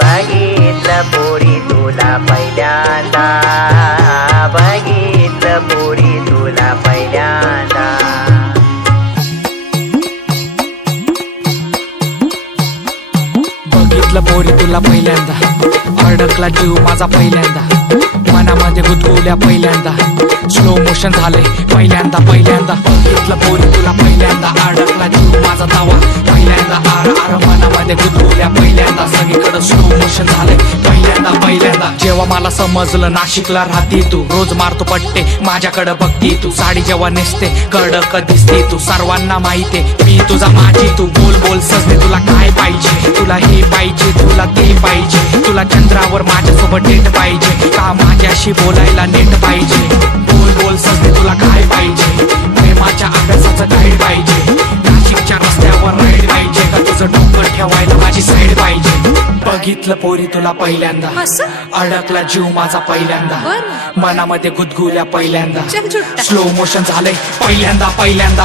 बघितलं पोरी तुला पहिल्यांदा. बघितलं पोरी तुला पहिल्यांदा बघितलं पोरी तुला पहिल्यांदा अडकला जीव माझा पहिल्यांदा. मनामध्ये गुदगुल्या पहिल्यांदा. स्लो मोशन झालंय पहिल्यांदा पहिल्यांदा. बघितलं पोरी तुला पहिल्यांदा अडकला जीव माझा दावा पहिल्यांदा आर आर मनामध्ये गुदगुल्या पहिल्यांदा. सगळीकडे स्लो मोशन झाले पहिल्यांदा पहिल्यांदा. जेव्हा मला समजलं नाशिकला राहते तू रोज मारतो पट्टे माझ्याकडे बघती तू. साडी जेव्हा नेसते कडक दिसते तू. सर्वांना माहितीये मी तुझा माझी तू. बोल बोल सजते तुला काय पाहिजे? तुला हे पाहिजे तुला ते पाहिजे. तुला चंद्रावर माझ्यासोबत डेट पाहिजे. काम माझ्याशी बोलायला नेट पाहिजे. बोल बोल सजने तुला काय पाहिजे? प्रेमाच्या अभ्यासाचं गाईड पाहिजे. नाशिकच्या रस्त्यावर राईड पाहिजे. का तुझं डोकं ठेवायला माझी साईड पाहिजे? बघितलं पोरी तुला पहिल्यांदा? अडकला जीव माझा पहिल्यांदा. मनामध्ये गुदगुल्या पहिल्यांदा. स्लो मोशन झालंय. पहिल्यांदा पहिल्यांदा.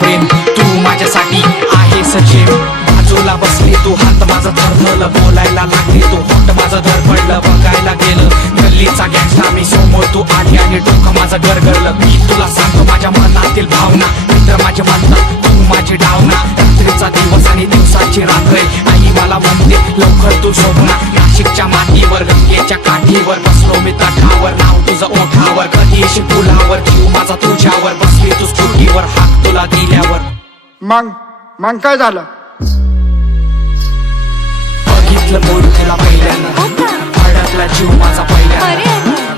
प्रेम तू माझ्यासाठी आहे सचिव बाजूला बसले तू हात माझा थरथरलं बोलायला लागले तू होट माझं धर पडलं बघायला गेलं. गल्लीचा गॅस मी समोर तू आली आणि डोकं माझं गरगरलं. मी तुला सांगतो माझ्या मनातील भावना मित्र माझे म्हणतात तू माझी डावना. रात्रीचा दिवस आणि दिवसाची रात्र आई मला म्हणते लवकर तू शोभना नाशिकच्या मातीवर गंगेच्या काठीवर बसलो मी तटावर. नाव तुझं ओठावर. कधी शिकू मग मग काय झालं? बघितलं पोरी तुला पहिल्यांदा? हो? अडकला जीव माझा पहिल्यांदा. अरे.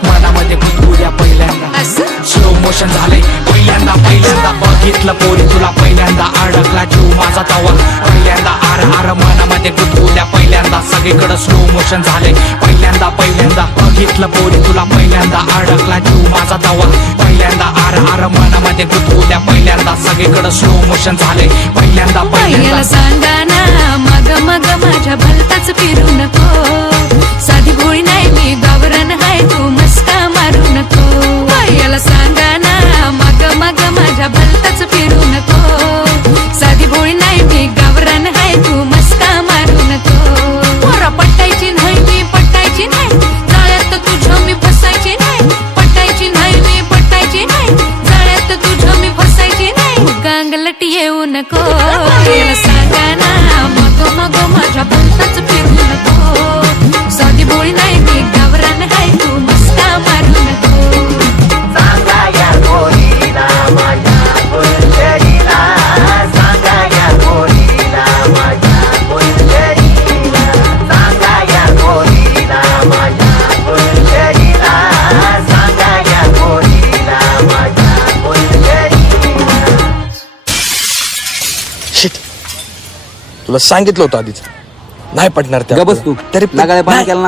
मनामध्ये गुदगुल्या पहिल्यांदा. स्लो मोशन झालंय पहिल्यांदा पहिल्यांदा. बघितलं पोरी तुला पहिल्यांदा? अडकला जीव माझा तवा. पहिल्यांदा आर आर मनामध्ये गुदगुल्या पहिल्यांदा. सगळीकडे स्लो मोशन झालंय पहिल्यांदा पहिल्यांदा. बघितलं पोरी तुला पहिल्यांदा? अडकला जीव माझा तवा. पहिल्यांदा आर आर मनामध्ये गुदगुल्या सगळीकडे स्लो मोशन झाले पहिल्यांदा पहिल्याला सांगाना मग मग माझ्या भलताच फिरू नको. साधी भोळी नाही मी गावरण हाय तू मस्का मारू नको. पहिल्याला सांगाना मग मग माझ्या भलताच फिरू con तुला सांगितलं होतं आधीच. नाही पटणार त्या गबस तू. तरी पाणी